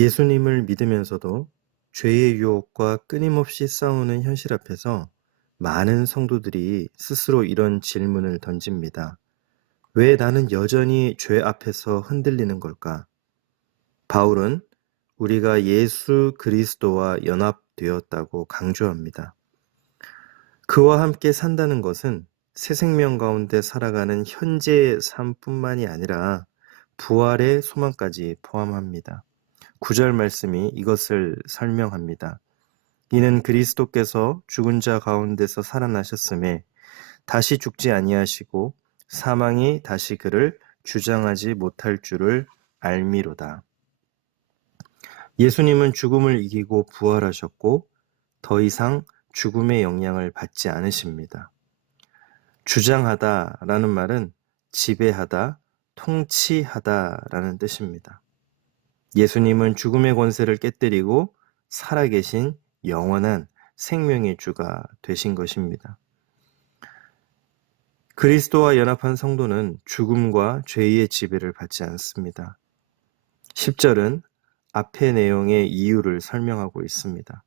예수님을 믿으면서도 죄의 유혹과 끊임없이 싸우는 현실 앞에서 많은 성도들이 스스로 이런 질문을 던집니다. 왜 나는 여전히 죄 앞에서 흔들리는 걸까? 바울은 우리가 예수 그리스도와 연합되었다고 강조합니다. 그와 함께 산다는 것은 새 생명 가운데 살아가는 현재의 삶뿐만이 아니라 부활의 소망까지 포함합니다. 9절 말씀이 이것을 설명합니다. 이는 그리스도께서 죽은 자 가운데서 살아나셨음에 다시 죽지 아니하시고 사망이 다시 그를 주장하지 못할 줄을 알미로다. 예수님은 죽음을 이기고 부활하셨고 더 이상 죽음의 영향을 받지 않으십니다. 주장하다라는 말은 지배하다, 통치하다라는 뜻입니다. 예수님은 죽음의 권세를 깨뜨리고 살아계신 영원한 생명의 주가 되신 것입니다. 그리스도와 연합한 성도는 죽음과 죄의 지배를 받지 않습니다. 10절은 앞의 내용의 이유를 설명하고 있습니다.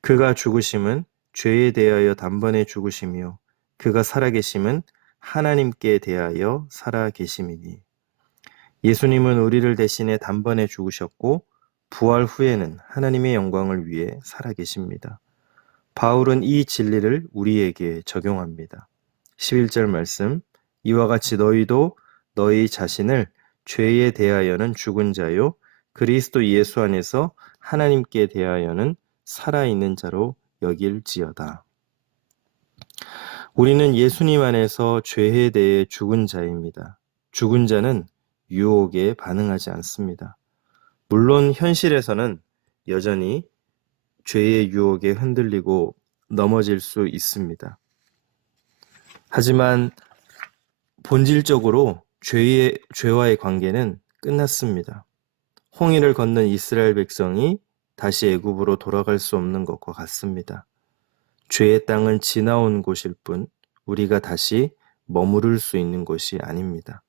그가 죽으심은 죄에 대하여 단번에 죽으시며 그가 살아계심은 하나님께 대하여 살아계심이니. 예수님은 우리를 대신해 단번에 죽으셨고 부활 후에는 하나님의 영광을 위해 살아계십니다. 바울은 이 진리를 우리에게 적용합니다. 11절 말씀, 이와 같이 너희도 너희 자신을 죄에 대하여는 죽은 자요 그리스도 예수 안에서 하나님께 대하여는 살아있는 자로 여길지어다. 우리는 예수님 안에서 죄에 대해 죽은 자입니다. 죽은 자는 유혹에 반응하지 않습니다. 물론 현실에서는 여전히 죄의 유혹에 흔들리고 넘어질 수 있습니다. 하지만 본질적으로 죄와의 관계는 끝났습니다. 홍해를 건넌 이스라엘 백성이 다시 애굽으로 돌아갈 수 없는 것과 같습니다. 죄의 땅은 지나온 곳일 뿐 우리가 다시 머무를 수 있는 곳이 아닙니다.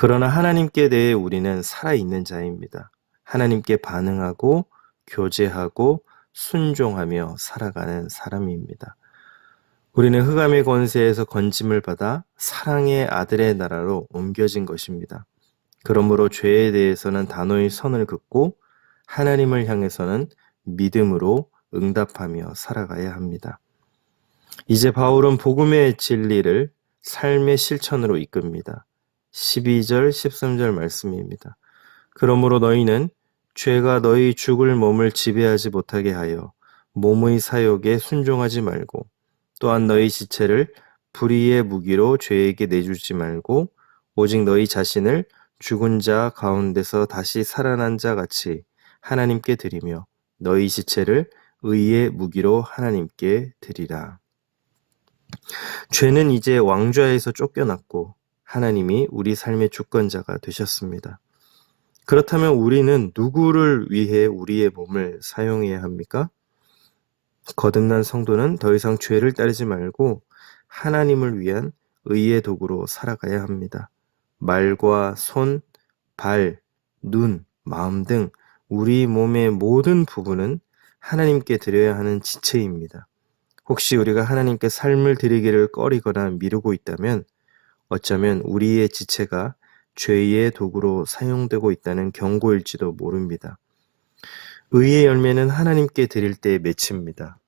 그러나 하나님께 대해 우리는 살아있는 자입니다. 하나님께 반응하고 교제하고 순종하며 살아가는 사람입니다. 우리는 흑암의 권세에서 건짐을 받아 사랑의 아들의 나라로 옮겨진 것입니다. 그러므로 죄에 대해서는 단호히 선을 긋고 하나님을 향해서는 믿음으로 응답하며 살아가야 합니다. 이제 바울은 복음의 진리를 삶의 실천으로 이끕니다. 12절, 13절 말씀입니다. 그러므로 너희는 죄가 너희 죽을 몸을 지배하지 못하게 하여 몸의 사욕에 순종하지 말고 또한 너희 지체를 불의의 무기로 죄에게 내주지 말고 오직 너희 자신을 죽은 자 가운데서 다시 살아난 자 같이 하나님께 드리며 너희 지체를 의의 무기로 하나님께 드리라. 죄는 이제 왕좌에서 쫓겨났고 하나님이 우리 삶의 주권자가 되셨습니다. 그렇다면 우리는 누구를 위해 우리의 몸을 사용해야 합니까? 거듭난 성도는 더 이상 죄를 따르지 말고 하나님을 위한 의의 도구로 살아가야 합니다. 말과 손, 발, 눈, 마음 등 우리 몸의 모든 부분은 하나님께 드려야 하는 지체입니다. 혹시 우리가 하나님께 삶을 드리기를 꺼리거나 미루고 있다면 어쩌면 우리의 지체가 죄의 도구로 사용되고 있다는 경고일지도 모릅니다. 의의 열매는 하나님께 드릴 때 맺힙니다.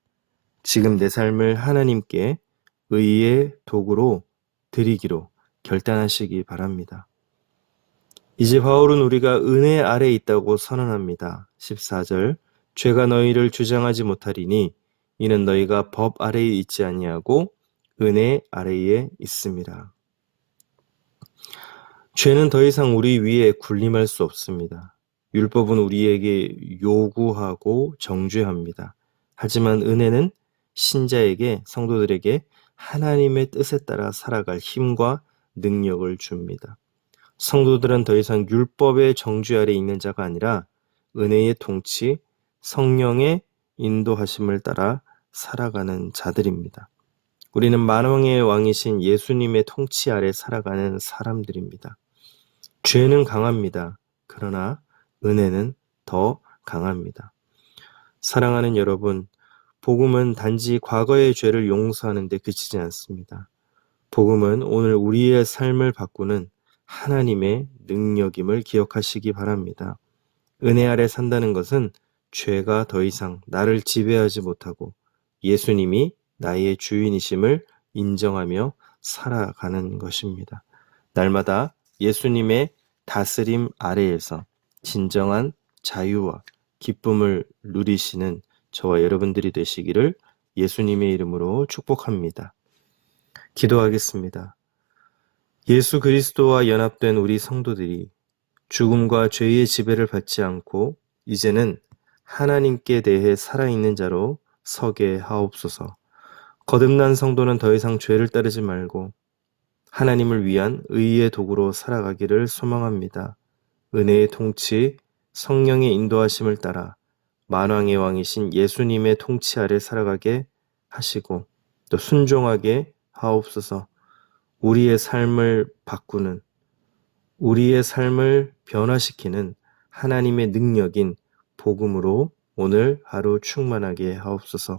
지금 내 삶을 하나님께 의의 도구로 드리기로 결단하시기 바랍니다. 이제 바울은 우리가 은혜 아래에 있다고 선언합니다. 14절, 죄가 너희를 주장하지 못하리니 이는 너희가 법 아래에 있지 아니하고 은혜 아래에 있음이라. 죄는 더 이상 우리 위에 군림할 수 없습니다. 율법은 우리에게 요구하고 정죄합니다. 하지만 은혜는 신자에게, 성도들에게 하나님의 뜻에 따라 살아갈 힘과 능력을 줍니다. 성도들은 더 이상 율법의 정죄 아래 있는 자가 아니라 은혜의 통치, 성령의 인도하심을 따라 살아가는 자들입니다. 우리는 만왕의 왕이신 예수님의 통치 아래 살아가는 사람들입니다. 죄는 강합니다. 그러나 은혜는 더 강합니다. 사랑하는 여러분, 복음은 단지 과거의 죄를 용서하는 데 그치지 않습니다. 복음은 오늘 우리의 삶을 바꾸는 하나님의 능력임을 기억하시기 바랍니다. 은혜 아래 산다는 것은 죄가 더 이상 나를 지배하지 못하고 예수님이 나의 주인이심을 인정하며 살아가는 것입니다. 날마다 예수님의 다스림 아래에서 진정한 자유와 기쁨을 누리시는 저와 여러분들이 되시기를 예수님의 이름으로 축복합니다. 기도하겠습니다. 예수 그리스도와 연합된 우리 성도들이 죽음과 죄의 지배를 받지 않고 이제는 하나님께 대해 살아있는 자로 서게 하옵소서. 거듭난 성도는 더 이상 죄를 따르지 말고 하나님을 위한 의의 도구로 살아가기를 소망합니다. 은혜의 통치, 성령의 인도하심을 따라 만왕의 왕이신 예수님의 통치 아래 살아가게 하시고 또 순종하게 하옵소서. 우리의 삶을 바꾸는, 우리의 삶을 변화시키는 하나님의 능력인 복음으로 오늘 하루 충만하게 하옵소서.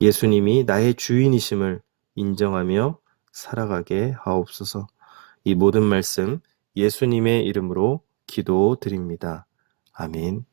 예수님이 나의 주인이심을 인정하며 살아가게 하옵소서. 이 모든 말씀 예수님의 이름으로 기도드립니다. 아멘.